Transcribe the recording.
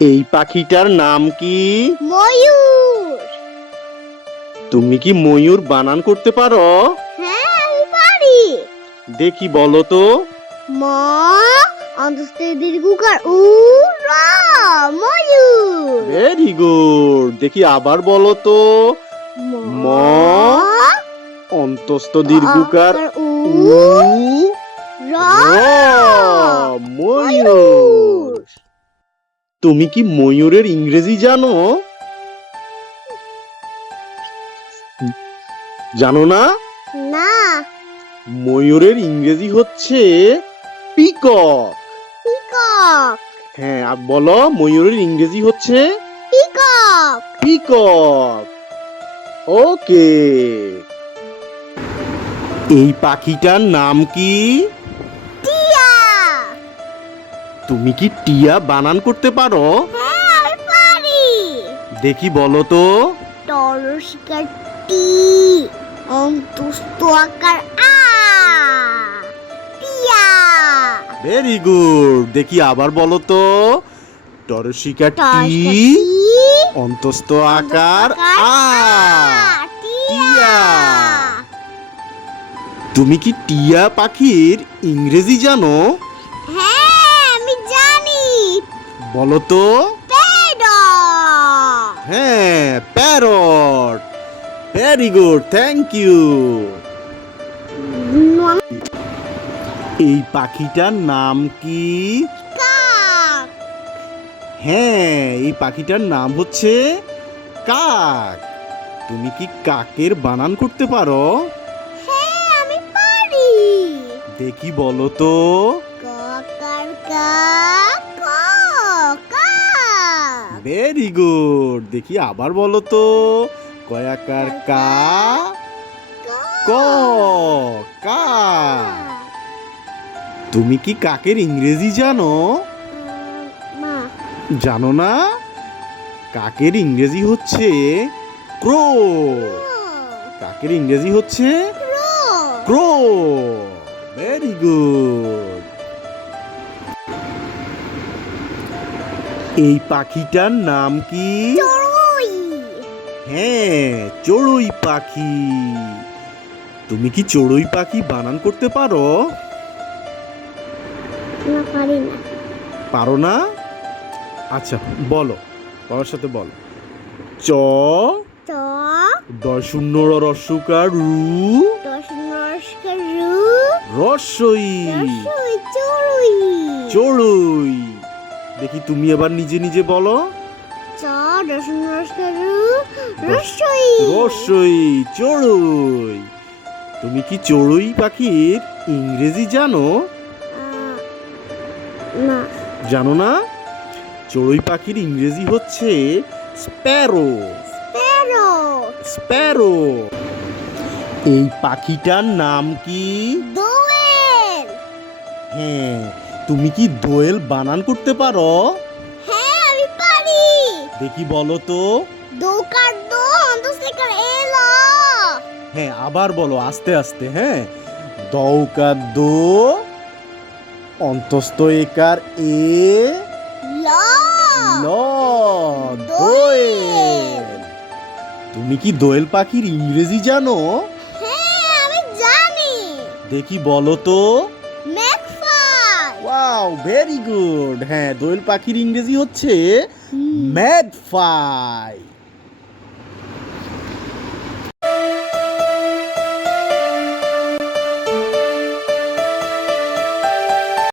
এই পাখিটার নাম কি? ময়ূর। তুমি কি ময়ূর বানান করতে পারো? হ্যাঁ, আমি পারি। দেখি বলো তো। ম অন্তস্থ দীর্ঘকার উ র ময়ূর। Very good. দেখি আবার বলো তো। ম অন্তস্থ দীর্ঘকার উ উ র র ময়ূর। তুমি কি ময়ূরের ইংরেজি জানো? জানো না? না। ময়ূরের ইংরেজি হচ্ছে পিকক। পিকক। হ্যাঁ, আর বলো ময়ূরের ইংরেজি হচ্ছে পিকক। পিকক। ওকে। এই পাখিটার নাম কি? টিয়া। তুমি কি টিয়া বানান করতে পারো? হ্যাঁ, আমি পারি। দেখি বলো তো। টরসিকার টি অন্তস্থ আকার আ টিয়া। Very good. দেখি আবার বলো তো। টরসিকা টি অন্তস্থ আকার আ টিয়া। তুমি কি টিয়া পাখির ইংরেজি জানো? হ্যাঁ, আমি জানি। বলো তো। প্যারট। হ্যাঁ, parrot. Very good, thank you. এই পাখিটার নাম কি? কাক। হ্যাঁ, এই পাখিটার নাম হচ্ছে কাক। তুমি কি কাকের বানান করতে পারো? হ্যাঁ, আমি পারি। দেখি বলো তো। কাকার কাক কাক। Very good. দেখি আবার বলো তো। কয়াকার কা ক কা। তুমি কি কাকের ইংরেজি জানো? না। জানো না? কাকের ইংরেজি হচ্ছে ক্রো। কাকের ইংরেজি হচ্ছে ক্রো। Very good. এই পাখিটার নাম কি? চড়ুই। হ্যাঁ, চড়ুই পাখি। তুমি কি চড়ুই পাখি বানান করতে পারো? না, পারি না। পারো না? আচ্ছা, বলো, বাবার সাথে বলো। চ চ দয় শূন্য রস্যকার রু দশ নমস্কার রু রস্যই রসই চড়ুই। চড়ুই। দেখি তুমি এবার নিজে নিজে বলো। চ দশ নমস্কার রু রসই রস্যই চড়ুই। তুমি কি চড়ুই পাখির ইংরেজি জানো? না। জানো না? চড়ুই পাখির ইংরেজি হচ্ছে স্প্যারো। প্যারট। স্প্যারো। এই পাখিটার নাম কি? দোয়েল। হ্যাঁ, তুমি কি দোয়েল বানান করতে পারো? হ্যাঁ, আমি পারি। দেখি বলো তো। দোকার দো অন্তস্লিকার এল। হ্যাঁ, আবার বলো আস্তে আস্তে। হ্যাঁ, দৌকার দো অন্তস্থ একার এ ল ল দোয়েল। তুমি কি দোয়েল পাখির ইংরেজি জানো? হ্যাঁ, আমি জানি। দেখি বলো তো। ম্যাকফাই। Wow, very good. হ্যাঁ, দোয়েল পাখির ইংরেজি হচ্ছে ম্যাগপাই।